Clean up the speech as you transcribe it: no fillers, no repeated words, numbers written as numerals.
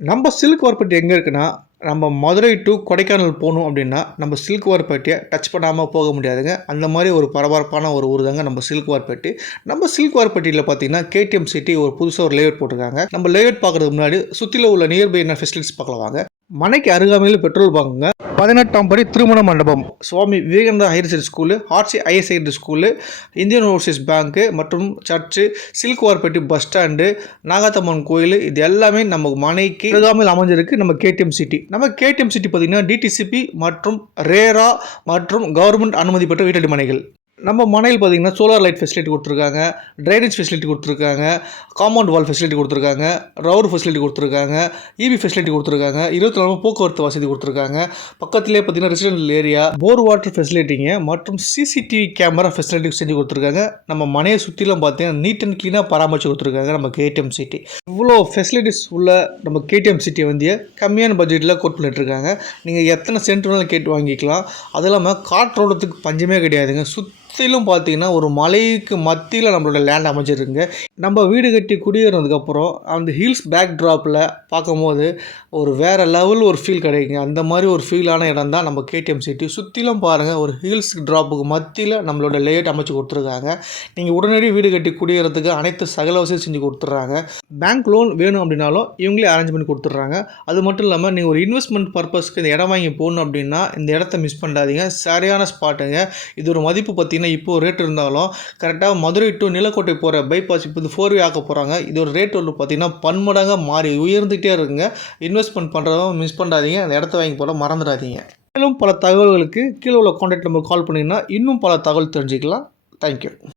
நம்ம சில்க் வார்பட்டி எங்கே இருக்குன்னா, நம்ம மதுரை டூ கொடைக்கானல் போகணும் அப்படின்னா, நம்ம சில்க் வார்பட்டியை டச் பண்ணாமல் போக முடியாதுங்க. அந்த மாதிரி ஒரு பரபரப்பான ஒரு ஊர் தாங்க நம்ம சில்க் வார்பட்டி. நம்ம சில்க் வார்பட்டியில் பார்த்தீங்கன்னா, கேடிஎம் சிட்டி ஒரு புதுசாக ஒரு லேஅவுட் போட்டிருக்காங்க. நம்ம லேஅவுட் பார்க்குறதுக்கு முன்னாடி சுற்றில உள்ள நியர்பை என்ன ஃபெசிலிட்டிஸ் பார்க்கலாம் வாங்க. மனைக்கு அருகாமையில் பெட்ரோல் பங்குங்க. 18ஆம் படி திருமண மண்டபம், Swami Vivekananda higher secondary school, ஆர்ட்சி higher secondary school, Indian Overseas Bank மற்றும் church, silk Varpatti bus stand, Nagathamman கோயில், இது எல்லாமே நம்ம மனைக்கு அருகாமையில் அமைஞ்சிருக்கு நம்ம கேடிஎம் சிட்டி. நம்ம கேடிஎம் சிட்டி பார்த்திங்கன்னா டிடிசிபி மற்றும் ரேரா மற்றும் கவர்மெண்ட் அனுமதி பெற்ற வீட்டடி மனைகள். நம்ம மனையில் பார்த்திங்கன்னா சோலார் லைட் ஃபெசிலிட்டி கொடுத்துருக்காங்க, ட்ரைனேஜ் ஃபெசிலிட்டி கொடுத்துருக்காங்க, காம்பவுண்ட் வால் ஃபெசிலிட்டி கொடுத்துருக்காங்க, ரவுர் ஃபெசிலிட்டி கொடுத்துருக்காங்க, இபி ஃபெசிலிட்டி கொடுத்துருக்காங்க, 24 போக்குவரத்து வசதி கொடுத்துருக்காங்க. பக்கத்துலேயே பார்த்திங்கன்னா ரெசிடென்ஷியல் ஏரியா, போர் வாட்டர் ஃபெசிலிட்டிங்க மற்றும் சிசிடிவி கேமரா ஃபெசிலிட்டி செஞ்சு கொடுத்துருக்காங்க. நம்ம மனையை சுற்றிலும் பார்த்தீங்கன்னா நீட் அண்ட் க்ளீனாக பராமரித்து கொடுத்துருக்காங்க நம்ம கேடிஎம் சிட்டி. இவ்வளோ ஃபெசிலிட்டிஸ் உள்ள நம்ம கேடிஎம் சிட்டியை வந்து கம்மியான பட்ஜெட்டில் கோட் பண்ணிட்டுருக்காங்க. நீங்கள் எத்தனை சென்ட் வேணாலும் கேட்டு வாங்கிக்கலாம். அது இல்லாமல் காற்றோட்டத்துக்கு பஞ்சமே கிடையாதுங்க. சுற்றிலும் பார்த்தீங்கன்னா ஒரு மலைக்கு மத்தியில் நம்மளோட லேண்ட் அமைஞ்சிருக்குங்க. நம்ம வீடு கட்டி குடியேறினதுக்கப்புறம் அந்த ஹில்ஸ் பேக் ட்ராப்பில் பார்க்கும்போது ஒரு வேறு லெவல் ஒரு ஃபீல் கிடைக்குங்க. அந்த மாதிரி ஒரு ஃபீலான இடம் தான் நம்ம கேடிஎம் சிட்டி. சுற்றிலும் பாருங்கள், ஒரு ஹில்ஸ் ட்ராப்புக்கு மத்தியில் நம்மளோட லேஅவுட் அமைச்சு கொடுத்துருக்காங்க. நீங்கள் உடனடி வீடு கட்டி குடியேறதுக்கு அனைத்து சகல வசதியும் செஞ்சு கொடுத்துட்றாங்க. பேங்க் லோன் வேணும் அப்படின்னாலும் இவங்களே அரேஞ்ச் பண்ணி கொடுத்துட்றாங்க. அது மட்டும் இல்லாமல் நீங்கள் ஒரு இன்வெஸ்ட்மெண்ட் பர்பஸ்க்கு இந்த இடம் வாங்கி போகணும் அப்படின்னா இந்த இடத்த மிஸ் பண்ணாதீங்க. சரியான ஸ்பாட்டுங்க. இது ஒரு மதிப்பு பார்த்தீங்கன்னா இப்போது ரேட் இருந்தாலும் கரெக்டாக மதுரை டு நிலக்கோட்டை போகிற பைபாஸ் இப்போ இது 4வே ஆக்க போகிறாங்க. இது ஒரு ரேட் ஒன்று பார்த்தீங்கன்னா பன்மடங்காக மாறி உயர்ந்துகிட்டே இருக்குங்க. இன்வெஸ்ட்மெண்ட் பண்ணுறதும் மிஸ் பண்ணாதீங்க. அந்த இடத்த வாங்கி போட மறந்துடாதீங்க. மேலும் பல தகவல்களுக்கு கீழே உள்ள கான்டாக்ட் நம்பர் கால் பண்ணிங்கன்னா இன்னும் பல தகவல் தெரிஞ்சுக்கலாம். தேங்க்யூ.